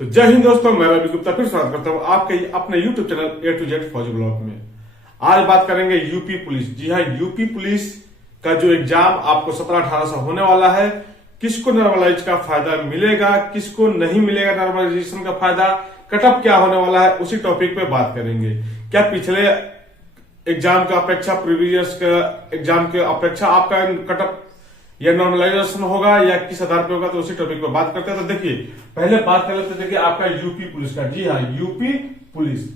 तो जय हिंद दोस्तों, मैं रवि गुप्ता फिर स्वागत करता हूं आपके अपने YouTube channel A to Z Fauji blog में। आज बात करेंगे यूपी पुलिस। जी हाँ, यूपी पुलिस का जो एग्जाम आपको 17-18 से होने वाला है, किसको नॉर्मलाइज का फायदा मिलेगा, किसको नहीं मिलेगा नॉर्मलाइजेशन का फायदा, कटअप क्या होने वाला है, उसी टॉपिक पे बात करेंगे। क्या पिछले एग्जाम की अपेक्षा, प्रीवियस एग्जाम के अपेक्षा आपका कटअप या नॉर्मलाइजेशन होगा या किस आधार पे होगा, तो उसी टॉपिक पे बात करते हैं। तो देखिए, पहले बात कर लेते हैं देखिए आपका यूपी पुलिस का। जी हाँ, यूपी पुलिस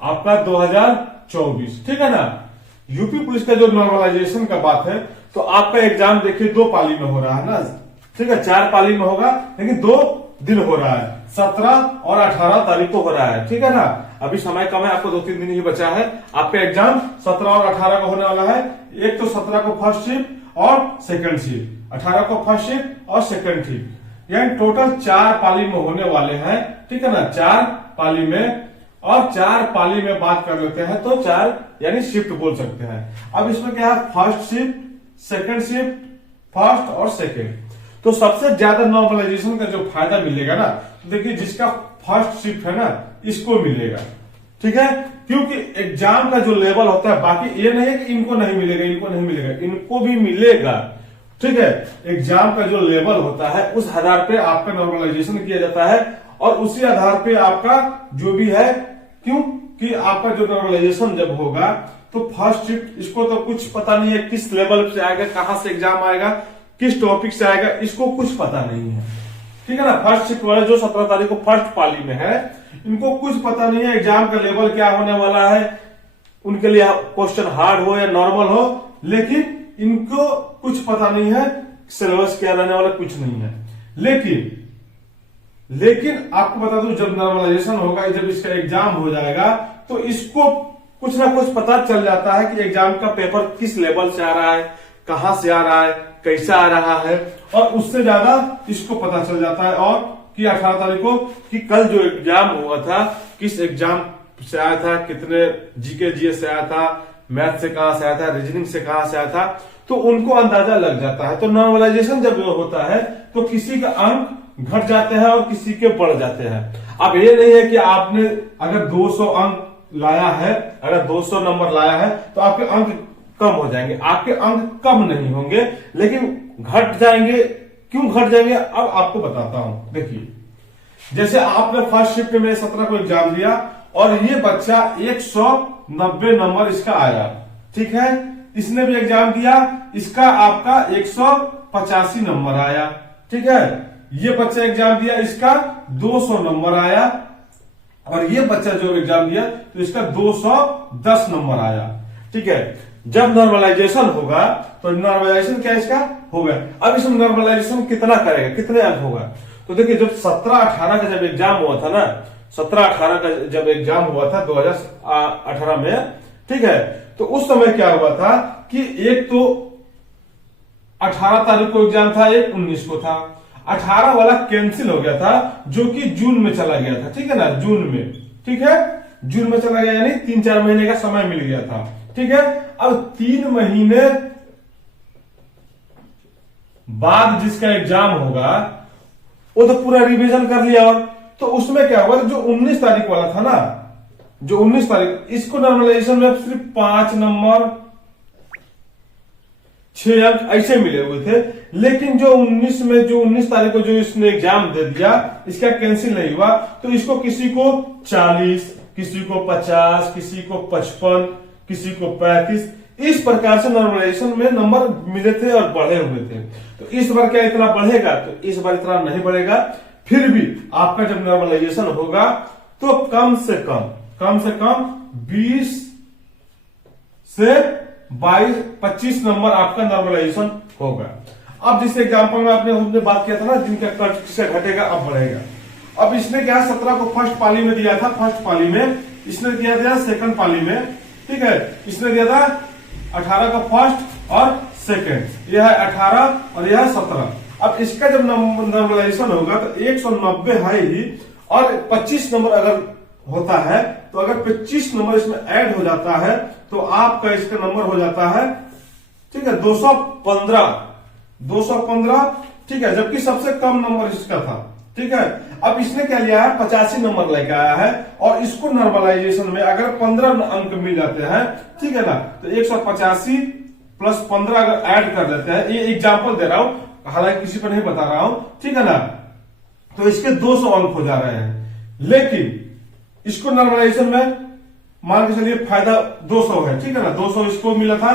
आपका 2024, ठीक है ना। यूपी पुलिस का जो नॉर्मलाइजेशन का बात है, तो आपका एग्जाम देखिए 2 पाली में हो रहा है ना, ठीक है। 4 पाली में होगा, लेकिन 2 दिन हो रहा है, 17 और 18 तारीख को हो रहा है, ठीक है ना। अभी समय कम है, आपको 2-3 दिन ही बचा है। आपका एग्जाम 17 और 18 को होने वाला है। एक तो 17 को फर्स्ट शिफ्ट और सेकंड शिफ्ट, 18 को फर्स्ट शिफ्ट और सेकंड शिफ्ट, यानी टोटल 4 पाली में होने वाले हैं, ठीक है ना। 4 पाली में, और 4 पाली में बात कर लेते हैं तो 4 यानी शिफ्ट बोल सकते हैं। अब इसमें क्या है, first shift, second shift, first और सेकंड। तो सबसे ज्यादा नॉर्मलाइजेशन का जो फायदा मिलेगा ना, तो देखिए जिसका फर्स्ट शिफ्ट है ना, इसको मिलेगा, ठीक है। क्योंकि एग्जाम का जो लेवल होता है, बाकी ये नहीं है कि इनको नहीं मिलेगा, इनको नहीं मिलेगा, इनको भी मिलेगा, ठीक है। एग्जाम का जो लेवल होता है उस आधार पे आपका नॉर्मलाइजेशन किया जाता है, और उसी आधार पे आपका जो भी है, क्योंकि आपका जो नॉर्मलाइजेशन जब होगा तो फर्स्ट शिफ्ट, इसको तो कुछ पता नहीं है किस लेवल से आएगा, कहां से एग्जाम आएगा, किस टॉपिक से आएगा, इसको कुछ पता नहीं है, ठीक है ना। फर्स्ट शिफ्ट वाले जो 17 तारीख को फर्स्ट पाली में है, इनको कुछ पता नहीं है एग्जाम का लेवल क्या होने वाला है, उनके लिए क्वेश्चन हार्ड हो या नॉर्मल हो, लेकिन इनको कुछ पता नहीं है सिलेबस क्या रहने वाला, कुछ नहीं है। लेकिन आपको बता दूं, जब नॉर्मलाइजेशन होगा, जब इसका एग्जाम हो जाएगा, तो इसको कुछ ना कुछ पता चल जाता है कि एग्जाम का पेपर किस लेवल से आ रहा है, कहां से आ रहा है, कैसा आ रहा है, और उससे ज्यादा इसको पता चल जाता है। और कि 18 तारीख को कि कल जो एग्जाम हुआ था, किस एग्जाम से आया था, कितने जीके जीएस से आया था, मैथ से कहां से आया था, रीजनिंग से कहां से आया था, तो उनको अंदाजा लग जाता है। तो नॉर्मलाइजेशन जब होता है तो किसी का अंक घट जाते हैं और किसी के बढ़ जाते हैं। अब ये नहीं है कि आपने अगर 200 अंक लाया है, अगर 200 नंबर लाया है, तो आपके अंक कम हो जाएंगे, आपके अंक कम नहीं होंगे, लेकिन घट जाएंगे। क्यों घट जाएंगे, अब आपको बताता हूं। देखिए, जैसे आपने फर्स्ट शिफ्ट में 17 को एग्जाम दिया, और ये बच्चा 190 नंबर इसका आया, ठीक है। इसने भी एग्जाम दिया, इसका आपका 185 नंबर आया, ठीक है। ये बच्चा एग्जाम दिया, इसका 200 नंबर आया, और ये बच्चा जो एग्जाम दिया तो इसका 210 नंबर आया, ठीक है। जब नॉर्मलाइजेशन होगा तो नॉर्मलाइजेशन क्या इसका होगा, अब इसमें नॉर्मलाइजेशन कितना करेगा, कितने अंक होगा। तो देखिए, जब 17-18 का जब एग्जाम हुआ था ना, 17-18 का जब एग्जाम हुआ था 2018 में, ठीक है, तो उस समय क्या हुआ था कि एक तो 18 तारीख को एग्जाम था, एक 19 को था। 18 वाला कैंसिल हो गया था, जो कि जून में चला गया था, ठीक है ना, जून में, ठीक है, जून में चला गया, यानी 3-4 महीने का समय मिल गया था, ठीक है। अब 3 महीने बाद जिसका एग्जाम होगा, वो तो पूरा रिवीजन कर लिया, और तो उसमें क्या हुआ, जो 19 तारीख वाला था ना, जो 19 तारीख, इसको नॉर्मलाइजेशन में सिर्फ 5 नंबर 6 अंक ऐसे मिले हुए थे। लेकिन जो 19 में, जो 19 तारीख को जो इसने एग्जाम दे दिया, इसका कैंसिल नहीं हुआ, तो इसको किसी को 40, किसी को 50, किसी को 55, किसी को 35, इस प्रकार से नॉर्मलाइजेशन में नंबर मिले थे और बढ़े हुए थे। तो इस बार क्या इतना बढ़ेगा, तो इस बार इतना नहीं बढ़ेगा। फिर भी आपका जब नॉर्मलाइजेशन होगा तो कम से कम 20 से 22-25 नंबर आपका नॉर्मलाइजेशन होगा। अब जिस एग्जाम्पल में आपने बात किया था ना, जिनका कर्ज से घटेगा अब बढ़ेगा। अब इसने क्या 17 को फर्स्ट पाली में दिया था, फर्स्ट पाली में इसने दिया था सेकंड पाली में, ठीक है। इसने दिया था 18 का फर्स्ट और सेकंड, यह है 18 और यह है 17। अब इसका जब नॉर्मलाइजेशन होगा तो 190 है ही, और 25 नंबर अगर होता है, तो अगर 25 नंबर इसमें ऐड हो जाता है तो आपका इसका नंबर हो जाता है, ठीक है, 215, ठीक है। जबकि सबसे कम नंबर इसका था, ठीक है। अब इसने क्या लिया है, 85 नंबर लेके आया है, और इसको नॉर्मलाइजेशन में अगर 15 अंक मिल जाते हैं, ठीक है ना, तो 185 प्लस 15 अगर ऐड कर देते हैं, ये एग्जाम्पल दे रहा हूं, हालांकि किसी पर नहीं बता रहा हूं, ठीक है ना, तो इसके 200 अंक हो जा रहे हैं। लेकिन इसको नॉर्मलाइजेशन में मान के चलिए फायदा 200 है, ठीक है ना, 200 इसको मिला था,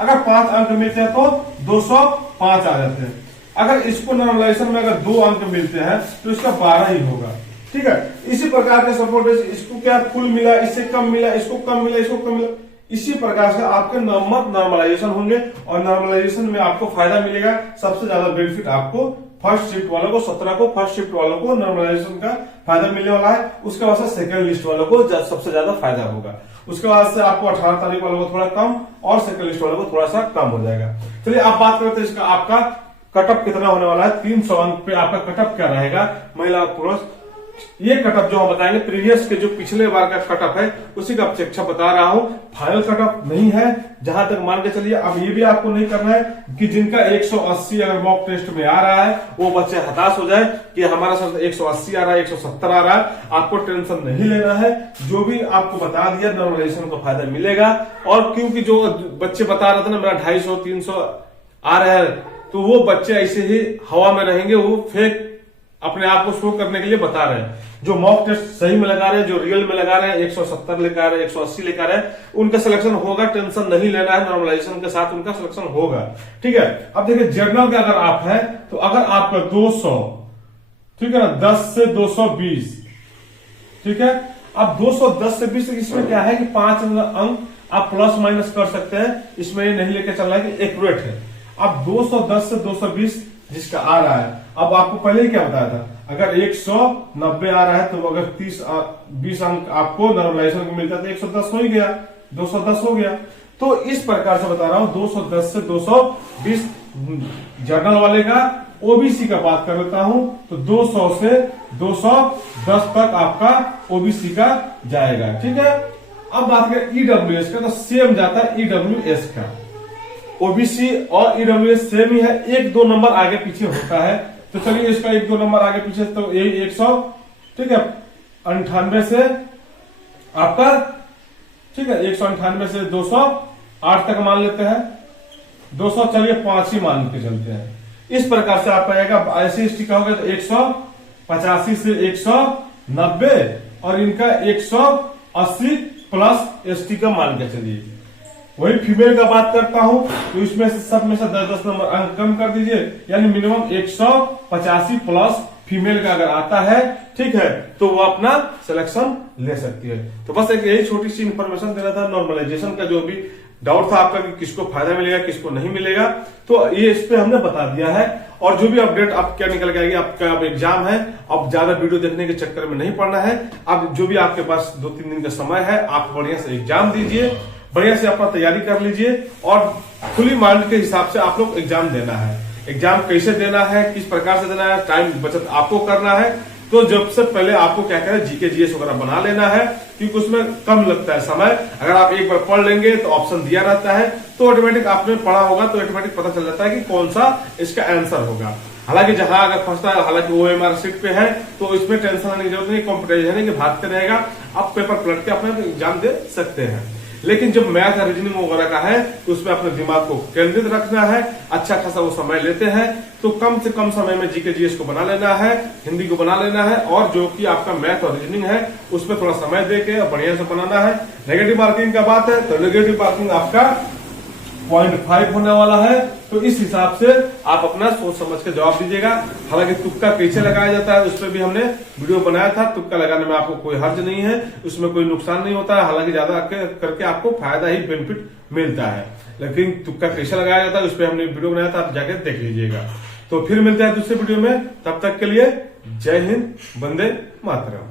अगर 5 अंक मिलते हैं तो 205 आ जाते हैं। अगर इसको नॉर्मलाइजेशन में अगर 2 अंक मिलते हैं तो इसका 12 ही होगा, ठीक है। इसी प्रकार के सपोर्ट, इसको क्या फुल मिला, इससे कम मिला, इसको कम मिला, इसको कम मिला, इसी प्रकार से आपके नंबर नॉर्मलाइजेशन होंगे, और नॉर्मलाइजेशन में आपको फायदा मिलेगा। सबसे ज्यादा बेनिफिट आपको फर्स्ट शिफ्ट वालों को, 17 को फर्स्ट शिफ्ट वालों को नॉर्मलाइजेशन का फायदा मिलने वाला है। उसके बाद से सेकंड लिस्ट वालों को सबसे ज्यादा फायदा होगा। उसके बाद से आपको 18 तारीख वालों को थोड़ा कम, और सेकंड लिस्ट वालों को थोड़ा सा कम हो जाएगा। चलिए आप बात करते हैं इसका, आपका कटअप कितना होने वाला है। 300 अंक पे आपका कटअप क्या रहेगा, महिला पुरुष। ये कटअप जो हम बताएंगे प्रीवियस के जो पिछले बार का कटअप है उसी का अपेक्षा बता रहा हूं, फाइनल कटअप नहीं है। जहां तक मान के चलिए, अब ये भी आपको नहीं करना है कि जिनका 180 अगर मॉक टेस्ट में आ रहा है वो बच्चे हताश हो जाए कि हमारा सर 180 आ रहा है, 170 आ रहा है। आपको टेंशन नहीं लेना है, जो भी आपको बता दिया नॉर्मलाइजेशन का फायदा मिलेगा। और क्योंकि जो बच्चे बता रहे थे ना मेरा 250 300 आ रहा है, तो वो बच्चे ऐसे ही हवा में रहेंगे, वो फेक अपने आप को शो करने के लिए बता रहे हैं। जो मॉक टेस्ट सही में लगा रहे हैं, जो रियल में लगा रहे हैं, 170 लेकर आ रहे हैं, 180 लेकर आ रहे हैं, उनका सिलेक्शन होगा, टेंशन नहीं लेना है। नॉर्मलाइजेशन के साथ उनका सिलेक्शन होगा, ठीक है। अब देखिए जर्नल का अगर आप है तो अगर आपका 200, ठीक है ना, 10 से 220, ठीक है। अब 210 से 20, इसमें क्या है कि 5 अंक आप प्लस माइनस कर सकते हैं, इसमें ये नहीं लेके चलना है कि एक्यूरेट है। अब 210 से 220 जिसका आ रहा है, अब आपको पहले ही क्या बताया था, अगर 190 आ रहा है तो अगर 20 अंक आपको नॉर्मलाइजेशन को मिलता है तो 110 हो ही गया, 210 हो गया। तो इस प्रकार से बता रहा हूं, 210 से 220 जर्नल वाले का। ओबीसी का बात कर लेता हूं तो 200 से 210 तक आपका ओबीसी का जाएगा, ठीक है। अब बात करें ईडब्ल्यूएस का, तो सेम जाता है ईडब्ल्यूएस का। ओबीसी और ईडब्ल्यूएस सेम ही है, 1-2 नंबर आगे पीछे होता है। तो चलिए इसका 1-2 नंबर आगे पीछे, तो यही 100, ठीक है, 98 से आपका, ठीक है, 198 से 208 तक मान लेते हैं, 200 चलिए 5 ही मान के चलते हैं। इस प्रकार से आपका आएगा। ऐसे एसटी का होगा तो 185 से 190, और इनका 180 प्लस एसटी का मान के चलिए। वही फीमेल का बात करता हूं तो इसमें से सब में से 10-10 नंबर अंक कम कर दीजिए, यानी मिनिमम 185 प्लस फीमेल का अगर आता है, ठीक है, तो वो अपना सिलेक्शन ले सकती है। तो बस एक यही छोटी सी इंफॉर्मेशन देना था नॉर्मलाइजेशन का। जो भी डाउट था आपका कि किसको फायदा मिलेगा किसको नहीं मिलेगा, तो ये इस पे हमने बता दिया है। और जो भी अपडेट आप क्या निकल के आएगी, आपका अब एग्जाम है, अब ज्यादा वीडियो देखने के चक्कर में नहीं पड़ना है। अब जो भी आपके पास 2-3 दिन का समय है, आप बढ़िया से एग्जाम दीजिए, बढ़िया से अपना तैयारी कर लीजिए, और खुली माइंड के हिसाब से आप लोग एग्जाम देना है। एग्जाम कैसे देना है, किस प्रकार से देना है, टाइम बचत आपको करना है। तो जब से पहले आपको क्या करें, जीके जीएस वगैरह बना लेना है, क्योंकि उसमें कम लगता है समय। अगर आप एक बार पढ़ लेंगे तो ऑप्शन दिया रहता है, तो ऑटोमेटिक आपने पढ़ा होगा तो ऑटोमेटिक पता चल जाता है कि कौन सा इसका आंसर होगा। हालांकि जहां अगर फंसता है, हालांकि OMR शीट पे है तो इसमें टेंशन लेने की जरूरत नहीं, कॉम्पिटिशन है कि भागते रहेगा, आप पेपर पलट के अपना एग्जाम दे सकते हैं। लेकिन जब मैथ या रीजनिंग वगैरह का है तो उसमें अपने दिमाग को केंद्रित रखना है, अच्छा खासा वो समय लेते हैं, तो कम से कम समय में जीके जीएस को बना लेना है, हिंदी को बना लेना है, और जो कि आपका मैथ और रीजनिंग है उसमें थोड़ा समय देके बढ़िया से बनाना है। नेगेटिव मार्किंग का बात है तो नेगेटिव मार्किंग आपका 0.5 होने वाला है, तो इस हिसाब से आप अपना सोच समझ के जवाब दीजिएगा। हालांकि तुक्का कैसे लगाया जाता है उस पर भी हमने वीडियो बनाया था। तुक्का लगाने में आपको कोई हर्ज नहीं है, उसमें कोई नुकसान नहीं होता है, हालांकि ज्यादा करके आपको फायदा ही बेनिफिट मिलता है। लेकिन तुक्का कैसे लगाया जाता है उस पर हमने वीडियो बनाया था, आप जाके देख लीजिएगा। तो फिर मिलते हैं दूसरे वीडियो में, तब तक के लिए जय हिंद, वंदे मातरम।